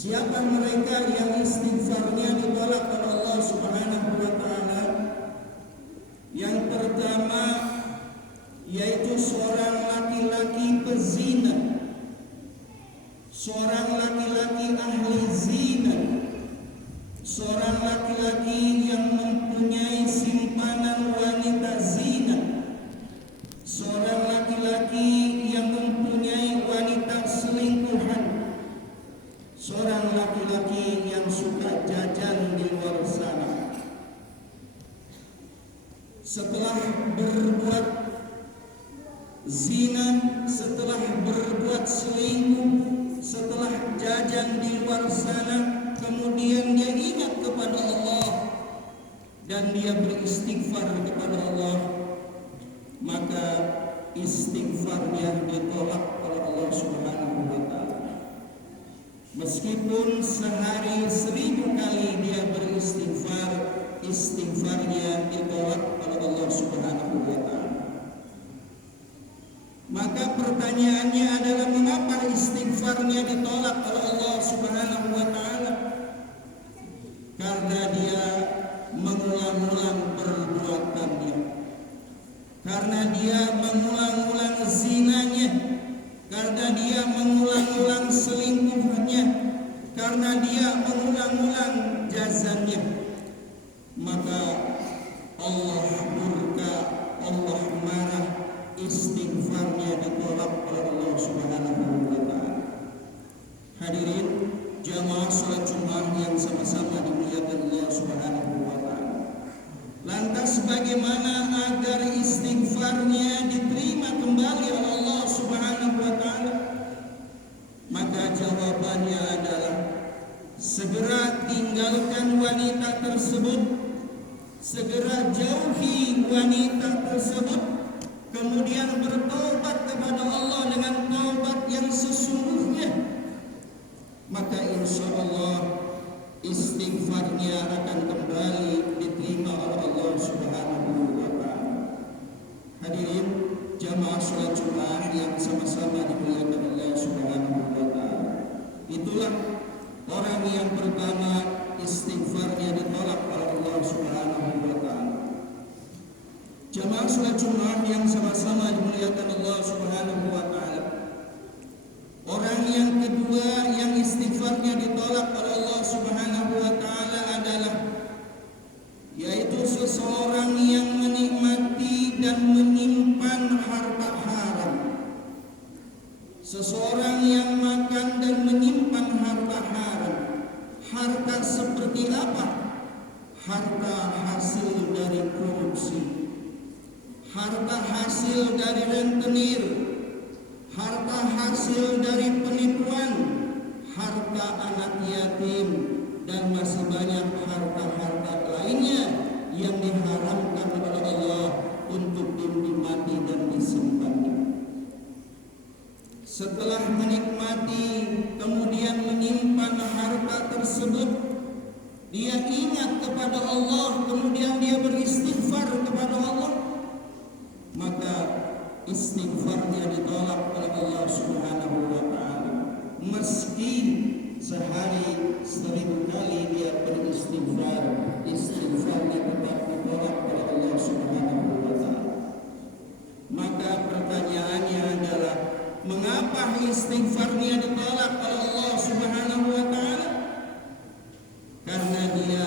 Siapa mereka yang istighfarnya ditolak oleh Allah Subhanahu wa taala? Yang pertama yaitu seorang laki-laki pezina, seorang laki-laki ahli zina, seorang laki-laki yang mempunyai simpanan wanita zina, seorang laki-laki yang mempunyai wanita selingkuhan, seorang laki-laki yang suka jajan di luar sana. Setelah berbuat zina, setelah berbuat selingkuh, setelah jajan di luar sana, kemudian dia ingat kepada Allah dan dia beristighfar kepada Allah, maka istighfarnya ditolak oleh Allah Subhanahu wa taala. Meskipun sehari 1000 kali dia beristighfar, istighfarnya ditolak oleh Allah Subhanahu wa taala. Maka pertanyaannya adalah mengapa istighfarnya ditolak oleh Allah Subhanahu wa taala? Karena dia mengulang-ulang perbuatannya. Karena dia mengulang-ulang zinanya, karena dia mengulang-ulang selingkuhannya, karena dia mengulang-ulang jazannya, maka Allah murka, Allah marah, istighfarnya ditolak oleh Allah Subhanahu wa taala. Hadirin jamaah salat Jumat yang sama-sama dimuliakan Allah Subhanahu wa taala. Lantas bagaimana agar istighfarnya diterima kembali oleh Allah Subhanahu wa taala? Maka jawabannya adalah segera tinggalkan wanita tersebut, segera jauhi wanita tersebut, kemudian bertobat kepada Allah dengan taubat yang sesungguhnya, maka insya Allah istighfarnya akan kembali diterima oleh Allah Subhanahu wa taala. Hadirin jamaah salat Jumat yang sama-sama dimuliakan Allah Subhanahu wa taala. Itulah orang yang pertama istighfarnya ditolak oleh Allah Subhanahu wa taala. Jamaah salat Jumat yang sama-sama dimuliakan Allah Subhanahu wa taala. Orang yang kedua yang istighfarnya ditolak oleh Allah Subhanahu wa taala adalah yaitu seseorang yang menikmati dan menyimpan harta haram. Seseorang yang makan dan menyimpan harta haram. Harta seperti apa? Harta hasil dari korupsi, harta hasil dari rentenir, harta hasil dari penipuan, harta anak yatim, dan masih banyak harta-harta lainnya yang diharamkan oleh Allah untuk dinikmati dan disimpannya. Setelah menikmati kemudian menyimpan harta tersebut, dia ingat kepada Allah, kemudian dia beristighfar kepada Allah, maka istighfarnya ditolak oleh Allah Subhanahu wa taala. Meski sehari 1000 kali dia beristighfar, istighfarnya tetap ditolak oleh Allah Subhanahu wa taala. Maka pertanyaannya adalah mengapa istighfarnya ditolak oleh Allah Subhanahu wa taala? Karena dia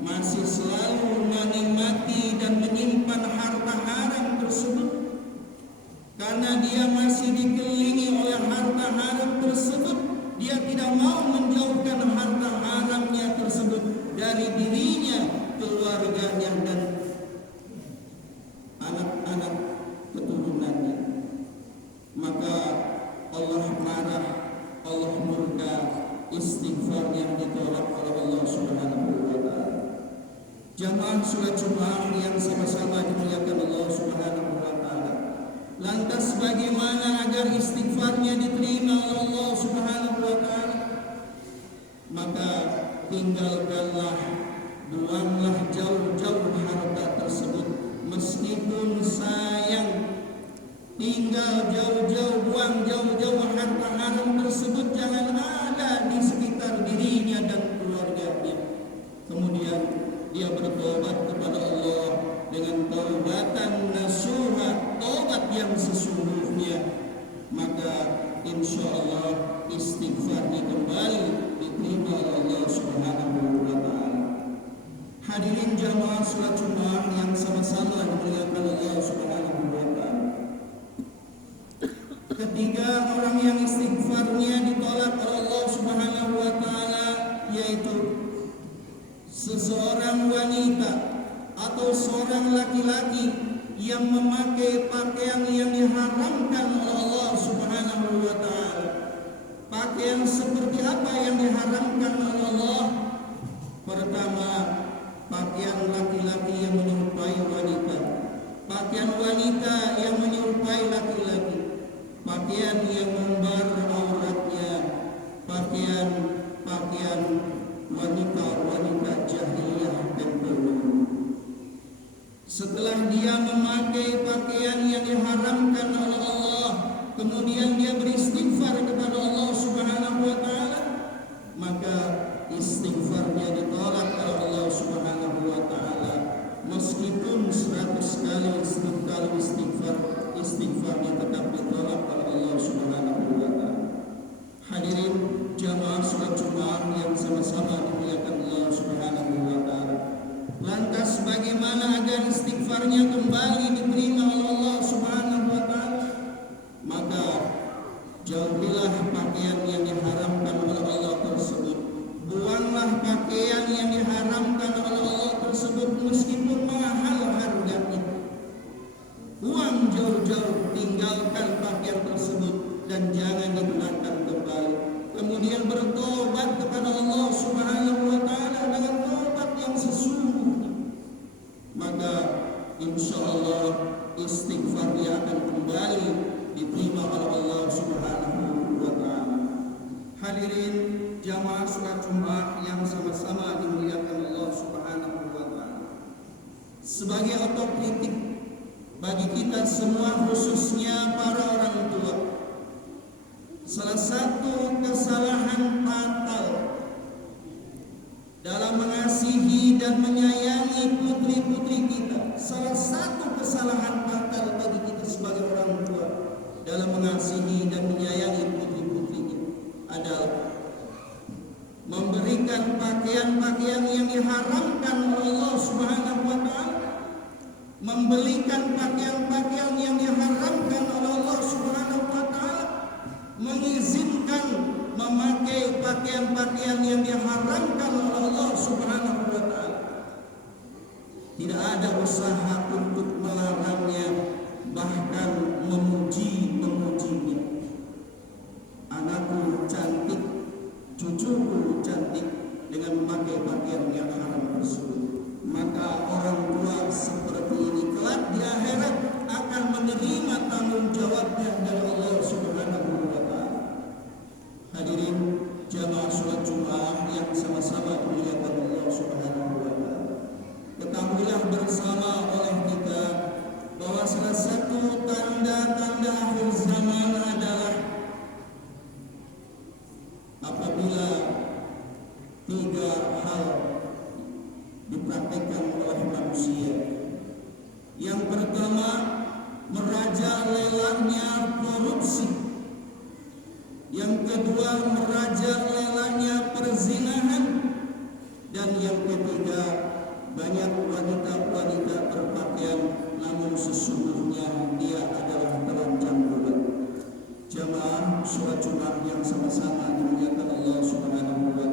masih selalu menikmati dan menyimpan harta haram tersebut. Karena dia masih dikelilingi oleh harta haram tersebut, dia tidak mau menjauhkan harta haramnya tersebut dari dirinya, keluarganya, dan anak-anak keturunannya. Maka Allah marah, Allah murka, istighfar yang ditolak oleh Allah Subhanahu wa taala. Jamaah salat Jumat yang sama-sama dimuliakan Allah Subhanahu wa taala. Lantas bagaimana agar istighfarnya diterima oleh Allah Subhanahu wa taala? Maka tinggalkanlah, buanglah jauh-jauh harta tersebut. Meskipun sayang, tinggal jauh-jauh, buang jauh-jauh harta haram tersebut, jangan ada di sekitar insyaallah istighfarnya kembali diterima oleh Allah Subhanahu wa taala. Hadirin jamaah salat Jumat yang sama-sama dimuliakan Allah Subhanahu wa taala. Ketiga orang yang istighfarnya ditolak oleh Allah Subhanahu wa taala yaitu seseorang wanita atau seorang laki-laki yang memakai pakaian yang diharamkan oleh Allah Subhanahu wa taala. Pakaian seperti apa yang diharamkan oleh Allah? Pertama, pakaian laki-laki yang menyerupai wanita, pakaian wanita yang menyerupai laki-laki, pakaian yang membar auratnya, pakaian wanita jahiliyah dan dahulu. Setelah dia memakai pakaian yang diharamkan oleh Allah, kemudian dia beristighfar kepada Allah Subhanahu wa taala, maka istighfarnya ditolak oleh Allah Subhanahu wa taala. Meskipun 100 kali istighfarnya tetap ditolak oleh Allah Subhanahu wa taala. Hadirin jamaah salat Jumat yang sama-sama dimuliakan Allah Subhanahu wa taala. Lantas bagaimana agar istighfarnya kembali diterima oleh Allah Subhanahu wa taala? Maka jauhilah pakaian yang diharamkan oleh Allah tersebut. Buanglah pakaian yang diharamkan oleh Allah tersebut meskipun mahal harganya. Buang jauh-jauh, tinggalkan pakaian tersebut dan jangan digunakan kembali. Kemudian bertobat kepada Allah Subhanahu wa taala dengan tobat yang sesungguhnya. Maka insyaallah istighfarnya akan kembali diterima oleh Allah Subhanahu wa taala. Hadirin jamaah salat Jumat yang sama-sama dimuliakan Allah Subhanahu wa taala. Sebagai otokritik bagi kita semua, khususnya para orang tua, salah satu kesalahan fatal dalam mengasihi dan menyayangi putri-putri kita, salah satu kesalahan fatal bagi kita sebagai orang tua dalam mengasihi dan menyayangi putri-putri kita adalah memberikan pakaian-pakaian yang diharamkan oleh Allah Subhanahu wa taala, membelikan pakaian-pakaian yang diharamkan oleh Allah Subhanahu wa taala, mengizinkan memakai pakaian-pakaian yang diharamkan oleh Allah Subhanahu wa taala. Tidak ada usaha untuk melarangnya, bahkan memujinya. Anakku cantik, cucuku cantik dengan memakai pakaian yang haram tersebut. Maka orang tua seperti ini kelak di akhirat akan menerima tanggung jawabnya dari Allah Subhanahu wa taala. Hadirin jamaah salat Jumat yang sama-sama dimuliakan Allah Subhanahu wa taala. Ketahuilah bersama oleh kita bahwa salah satu tanda-tanda akhir zaman adalah apabila 3 hal dipraktikkan oleh manusia. Yang pertama, merajalelanya korupsi. Yang kedua, merajalelanya perzinahan. Dan yang ketiga, banyak wanita-wanita berpakaian namun sesungguhnya dia adalah terancam dosa. Jamaah salat Jumat yang sama-sama dimuliakan Allah Subhanahu wa